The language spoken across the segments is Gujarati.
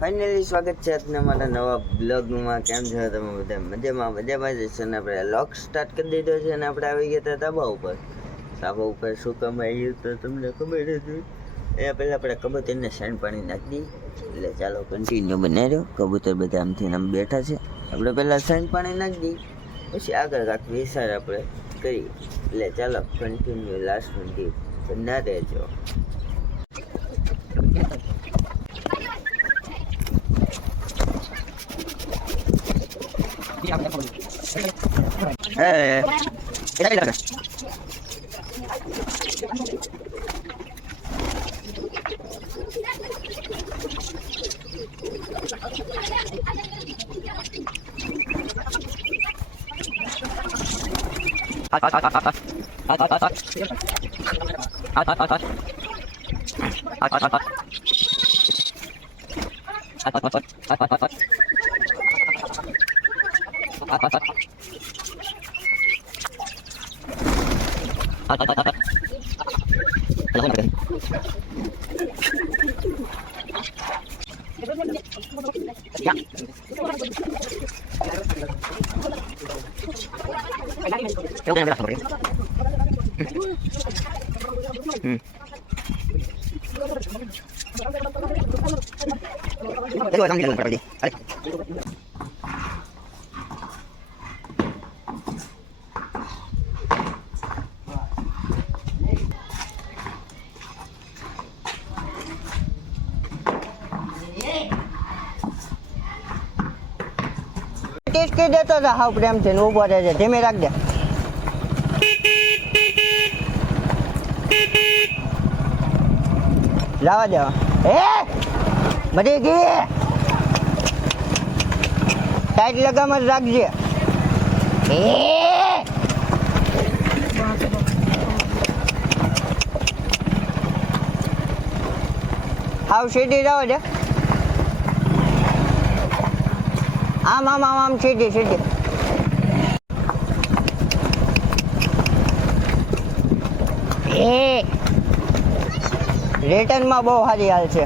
ફાઇનલી સ્વાગત છે આજના મારા નવા બ્લોગમાં. કેમ છો તમે બધા? મજામાં જ છે ને? આપણે લોક સ્ટાર્ટ કરી દીધો છે અને આપણે આવી ગયા હતા ધાબા ઉપર શું કામ આવ્યું તો તમને ખબર હતી. એના પહેલાં આપણે કબૂતરને સાઈન પાણી નાખી દઈએ. એટલે ચાલો કન્ટિન્યુ બનાવી રહ્યો. કબૂતર બધા આમથી આમ બેઠા છે. આપણે પહેલાં સાઈન પાણી નાખી દઈએ, પછી આગળ કાંઈક વિચાર આપણે કરીએ. એટલે ચાલો કન્ટિન્યુ લાસ્ટ સુધી બના રહેજો. ટેસ્ટી દેતો હતો હાવ પ્રેમથી ને ઉભો રહેજે, ધીમે રાખજે. જવા દેવા બધી ગઈ ટાઈટ લગામ જ રાખજે. હાવ સીધી જવા દે. આમ સીધી રિટર્નમાં બહુ સારી હાલ છે.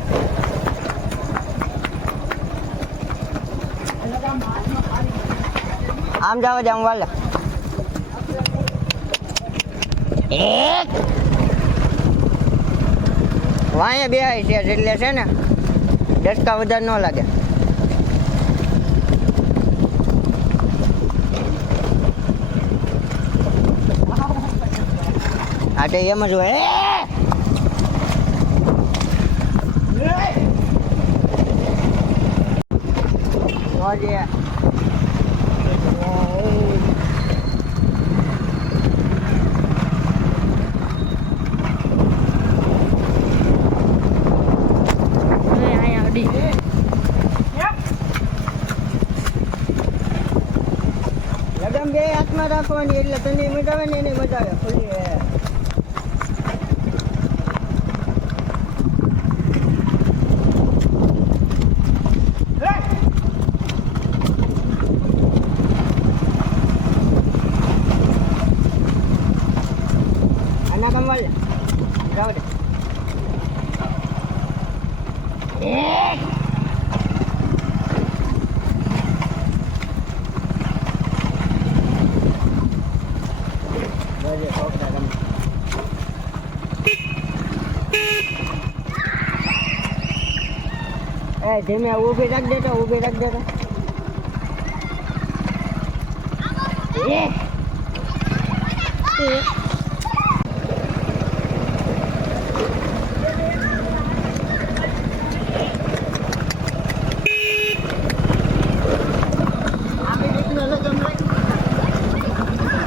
આમ જવા દે, આમ વાલે. વાંહે બેહાય છે એટલે છે ને ડસકા વધારે ન લાગે. આ તો એમ જ હોય. લગન બે હાથમાં રાખવાની એટલે તને મજા આવે ને એને મજા આવે. ખુલ્લી ધીમે ઊભી રાખ દેતો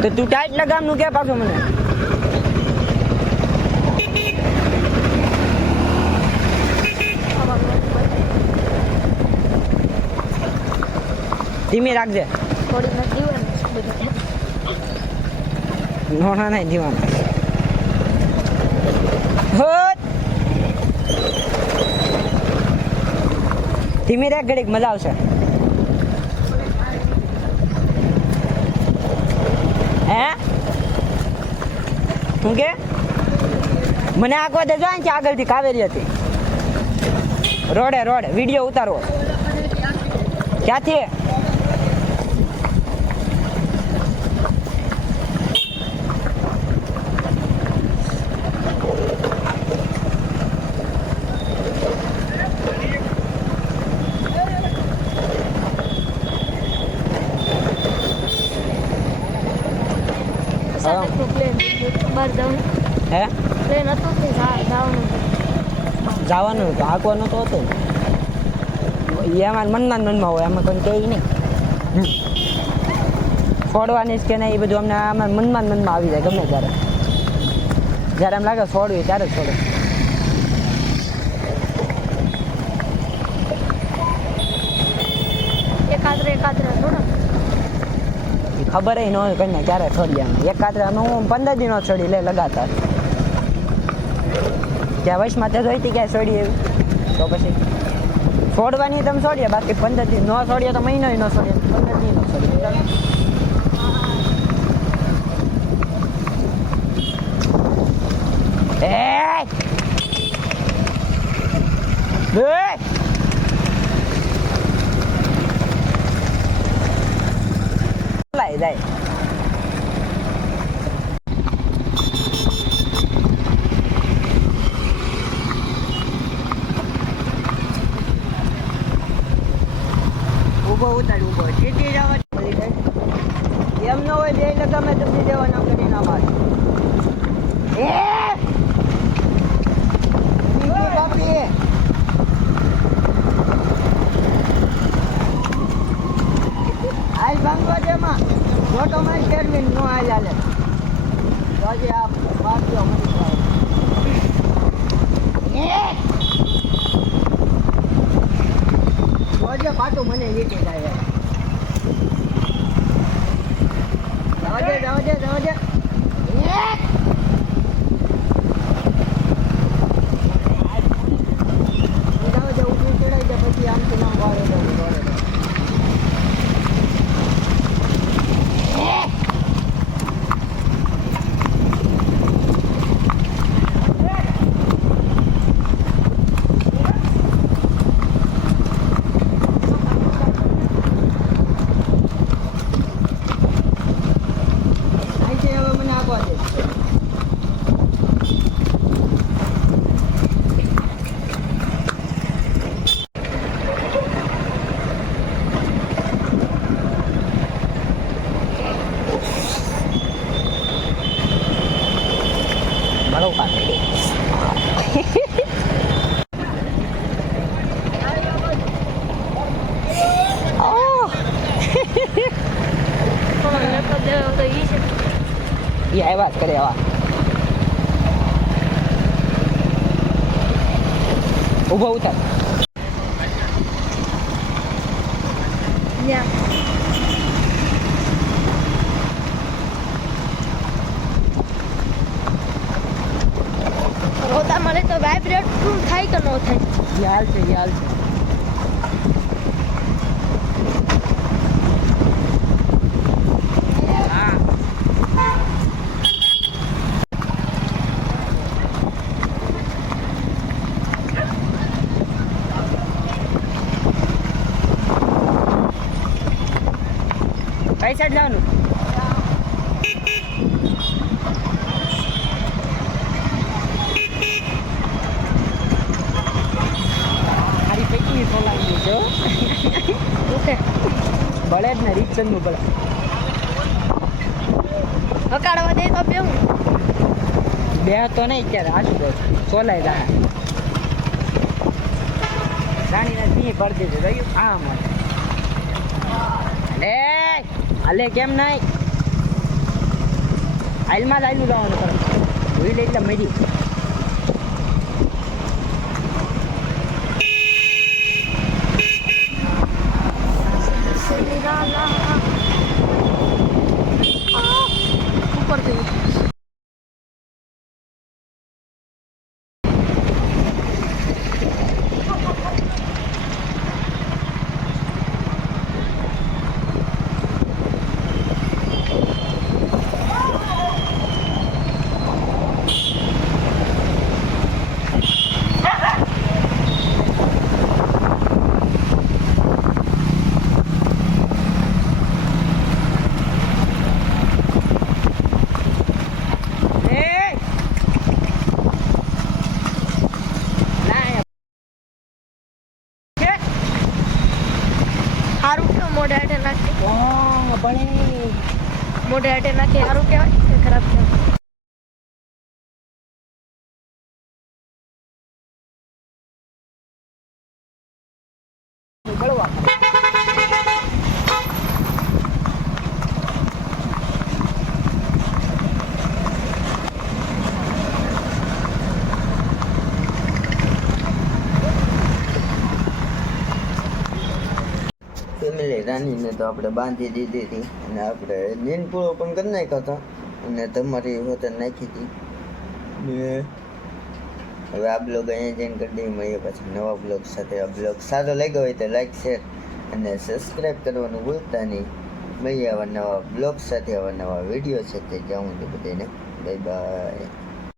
તો તું ટાઈટ લગામ નું કે પાછું મને ધીમે રાખજે. નોના નહીં દીવાનું. ધીમે રાખ, ઘડીક મજા આવશે. હે શું કે મને આંકવા દેજો કે આગળથી કાવેરી હતી. રોડે વિડીયો ઉતારવો. ક્યાંથી? હે જવાનું તો હાંકવાનું તો હતું એમાં મનમાં હોય એમાં કોઈ કહે નહીં. છોડવાની કે નહીં એ બધું અમને આમાં મનમાં આવી જાય ગમે ત્યારે. જ્યારે એમ લાગે છોડવી ત્યારે જ છોડો. એકાત્રે થોડો ખબર ન હોય કઈને ક્યારે છોડીએ એમ. એકાત્રે હું 15 દી નો છોડી લે લગાતાર. ત્યાં વયસમાં તે જોઈતી ક્યાંય છોડી એવી તો પછી છોડવાની તમે છોડીએ બાકી 15 દી ન છોડીએ તો મહિનો ન છોડીએ 15 દી ન છોડીએ. જાય ઉભો સીટી જવા એમ ન હોય બે એટલે ગમે તમને દેવાના કરી ના મારે હાલ ભાંગવા તેમાં મોટો માલ ફેરવીને નો હાલ હાલે હજી આ બાકીઓ મળી પાટું મને લીટી જાય જવા દે ઉઠી ચડાઈ દે પછી આમથી નામ વાળે એ આવ્યા જ કરે આવા ઉભો ઉતાર રોતા મળે તો વાઇબ્રેટ થાય કે ન થાય હાલ છે કઈ સાઈડ જવાનું મારી પૈકી સોલાવી દીધો બળે જ ને રીતસર નું બળે હકાડવા દે તો બેવું બે તો નહીં ક્યારે આશું તો સોલાઈ રહ્યા રાણીને સિંહ ભરી દીધું રહ્યું આમ હાલે કેમ નહીં આઈલમાં જ આઈલું જવાનું કરો ભૂલી લે એટલે મરી ઉપર થઈ મોઢે હાટે નાખી હા ભણે મોઢે હાટે નાખી સારું કહેવાય કે ખરાબ કહેવાય બળવા ફેમિલી રાનીને તો આપણે બાંધી દીધી હતી અને આપણે નીંદ પૂરો પણ કરી નાખ્યો હતો અને તમારી હોતર નાખી હતી ને હવે આ બ્લોગ અહીંયા જઈને કરી દઈએ મળીએ પછી નવા બ્લોગ સાથે. આ બ્લોગ સારો લાગ્યો હોય તો લાઈક શેર અને સબસ્ક્રાઈબ કરવાનું ભૂલતા નહીં. મળીએ આવા નવા બ્લોગ સાથે આવા નવા વિડીયો સાથે. જાઉં તો બધાને બાય બાય.